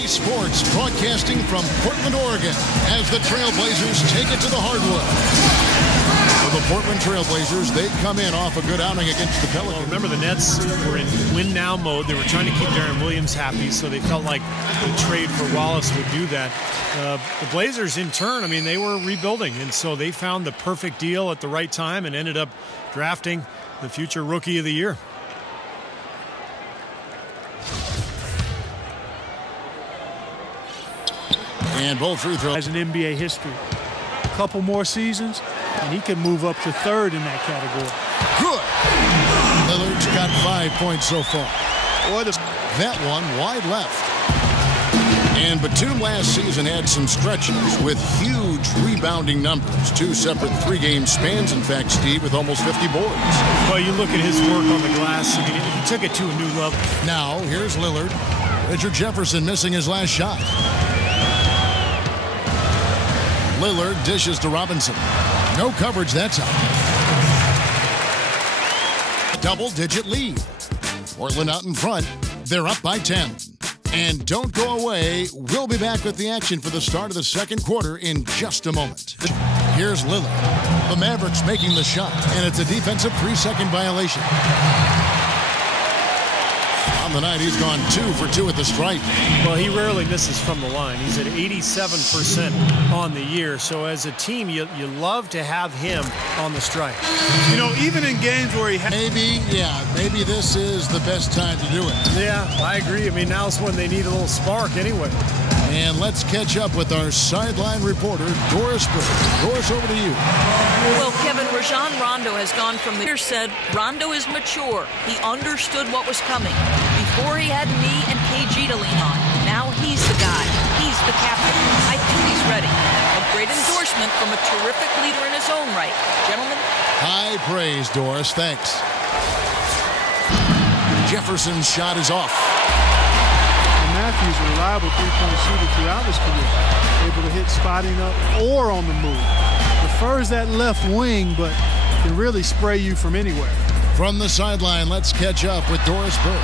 EA Sports broadcasting from Portland, Oregon as the Trailblazers take it to the hardwood. For the Portland Trailblazers, they come in off a good outing against the Pelicans. Well, remember, the Nets were in win-now mode. They were trying to keep Darren Williams happy, so they felt like the trade for Wallace would do that. The Blazers, in turn, I mean, they were rebuilding, and so they found the perfect deal at the right time and ended up drafting the future Rookie of the Year. And both free throws. As in NBA history. A couple more seasons, and he can move up to third in that category. Good. Lillard's got 5 points so far. That one wide left. And Batum last season had some stretches with huge rebounding numbers. 2 separate 3-game spans, in fact, Steve, with almost 50 boards. Well, you look at his work on the glass. I mean, he took it to a new level. Now, here's Lillard. Richard Jefferson missing his last shot. Lillard dishes to Robinson. No coverage that time. Double-digit lead. Portland out in front. They're up by 10. And don't go away. We'll be back with the action for the start of the second quarter in just a moment. Here's Lillard. The Mavericks making the shot, and it's a defensive 3-second violation. On the night, he's gone 2 for 2 at the stripe. Well, he rarely misses from the line. He's at 87% on the year. So as a team, you love to have him on the stripe. You know, even in games where he maybe this is the best time to do it. Yeah, I agree. I mean, now's when they need a little spark anyway. And let's catch up with our sideline reporter, Doris Burke. Doris, over to you. Well, Kevin, Rajon Rondo has gone from the year said Rondo is mature. He understood what was coming. Before he had me and KG to lean on. Now he's the guy. He's the captain. I think he's ready. A great endorsement from a terrific leader in his own right. Gentlemen. High praise, Doris. Thanks. Jefferson's shot is off. Matthews, a reliable three-point shooter throughout his career. Able to hit spotting up or on the move. Prefers that left wing, but can really spray you from anywhere. From the sideline, let's catch up with Doris Burke.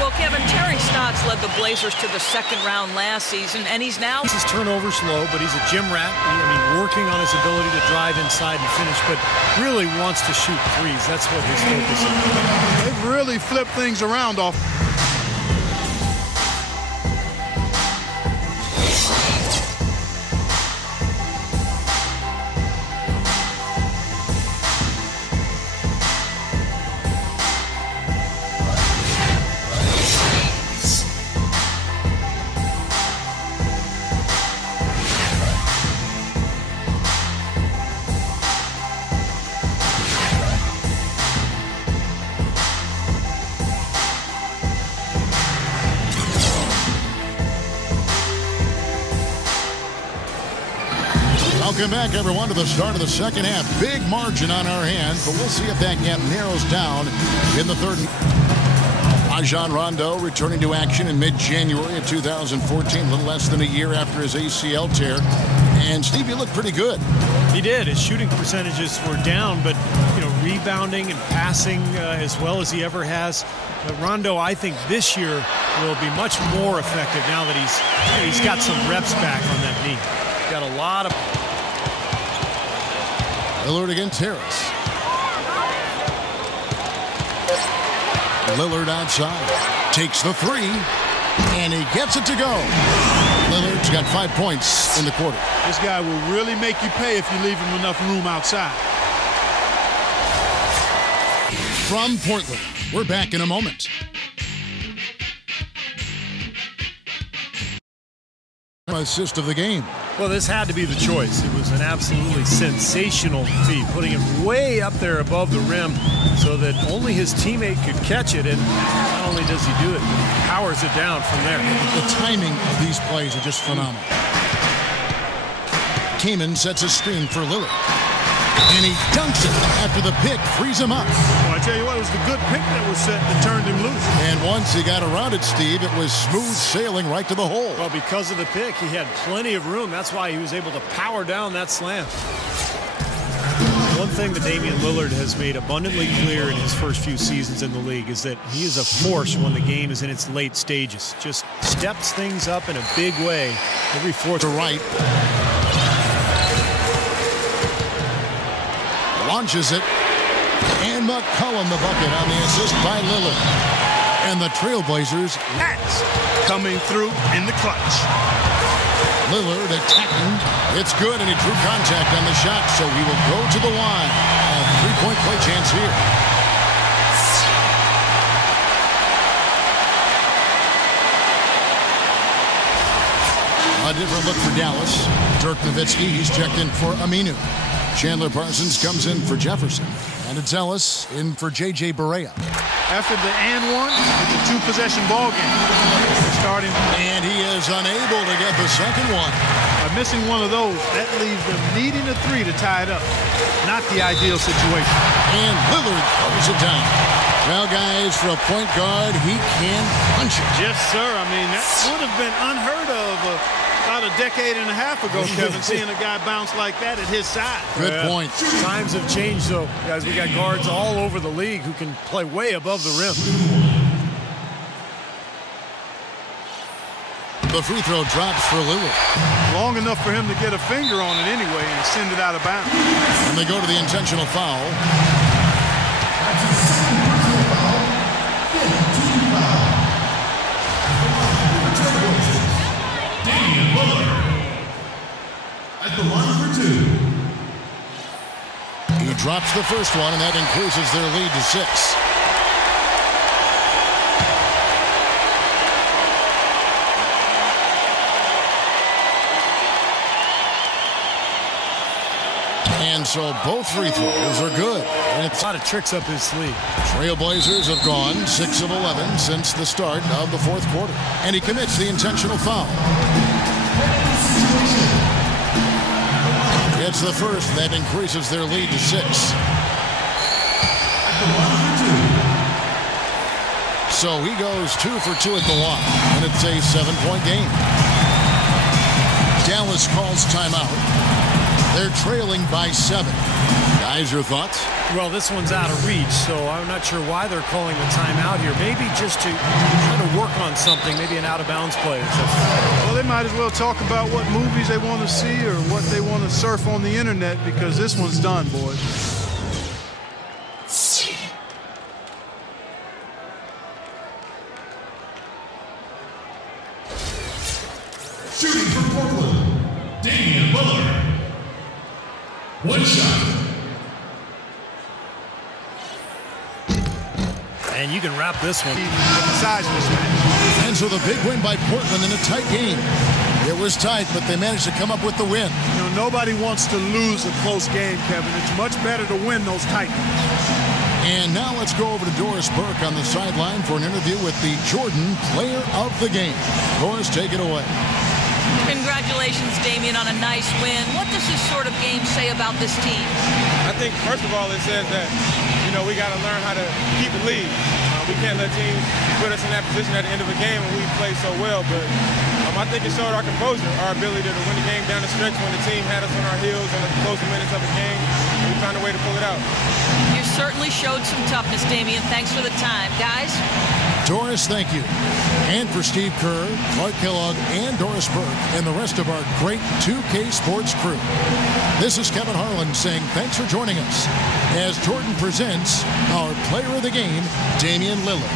Well, Kevin, Terry Stotts led the Blazers to the second round last season, and he's now... His turnovers low, but he's a gym rat. I mean, working on his ability to drive inside and finish, but really wants to shoot threes. That's what his focus is. They've really flipped things around off. Welcome back, everyone, to the start of the second half. Big margin on our hands, but we'll see if that gap narrows down in the third. Rajon Rondo returning to action in mid-January of 2014, a little less than a year after his ACL tear. And Steve, you look pretty good. He did. His shooting percentages were down, but rebounding and passing as well as he ever has. Rondo, I think this year will be much more effective now that he's got some reps back on that knee. Got a lot of... Lillard against Harris. Lillard outside. Takes the three. And he gets it to go. Lillard's got 5 points in the quarter. This guy will really make you pay if you leave him enough room outside. From Portland, we're back in a moment. Assist of the game. Well, this had to be the choice. It was an absolutely sensational feat, putting it way up there above the rim so that only his teammate could catch it. And not only does he do it, but he powers it down from there. The timing of these plays are just phenomenal. Kaman sets a screen for Lillard. And he dunks it after the pick frees him up. Well, I tell you what, it was the good pick that was set that turned him loose. And once he got around it, Steve, it was smooth sailing right to the hole. Well, because of the pick, he had plenty of room. That's why he was able to power down that slam. One thing that Damian Lillard has made abundantly clear in his first few seasons in the league is that he is a force when the game is in its late stages. Just steps things up in a big way every fourth. To right. Launches it. And McCollum the bucket on the assist by Lillard. And the Trailblazers. That's coming through in the clutch. Lillard attacking. It's good, and he drew contact on the shot, so he will go to the line. A three-point play chance here. A different look for Dallas. Dirk Nowitzki, he's checked in for Aminu. Chandler Parsons comes in for Jefferson. And it's Ellis in for J.J. Barea. After the and one, it's a two-possession ball game. They're starting. And he is unable to get the second one. By missing one of those, that leaves them needing a three to tie it up. Not the ideal situation. And Lillard throws it down. Well, guys, for a point guard, he can punch it. Yes, sir. I mean, that would have been unheard of about a decade and a half ago, Kevin, seeing a guy bounce like that at his side. Good point. Times have changed, though. Guys, we got guards all over the league who can play way above the rim. The free throw drops for Lillard. Long enough for him to get a finger on it anyway and send it out of bounds. And they go to the intentional foul. At the line for two. He drops the first one, and that increases their lead to 6. And so both free throws are good. And it's a lot of tricks up his sleeve. Trailblazers have gone 6 of 11 since the start of the fourth quarter. And he commits the intentional foul. It's the first that increases their lead to 6. So he goes 2 for 2 at the line, and it's a 7-point game. Dallas calls timeout. They're trailing by 7. Guys, your thoughts? Well, this one's out of reach, so I'm not sure why they're calling the timeout here. Maybe just to try to work on something, maybe an out-of-bounds play or something. Well, they might as well talk about what movies they want to see or what they want to surf on the internet, because this one's done, boys. Shooting for Portland, Damian Lillard. One shot. And you can wrap this one. And so the big win by Portland in a tight game. It was tight, but they managed to come up with the win. You know, nobody wants to lose a close game, Kevin. It's much better to win those tight ones. And now let's go over to Doris Burke on the sideline for an interview with the Jordan Player of the Game. Doris, take it away. Congratulations, Damian, on a nice win. What does this sort of game say about this team? I think, first of all, it says that, we got to learn how to keep the lead. We can't let teams put us in that position at the end of a game when we play so well. But I think it showed our composure, our ability to win the game down the stretch when the team had us on our heels in the closing minutes of the game. We found a way to pull it out. You certainly showed some toughness, Damian. Thanks for the time. Guys? Doris, thank you. And for Steve Kerr, Clark Kellogg, and Doris Burke, and the rest of our great 2K Sports crew. This is Kevin Harlan saying thanks for joining us as Jordan presents our player of the game, Damian Lillard.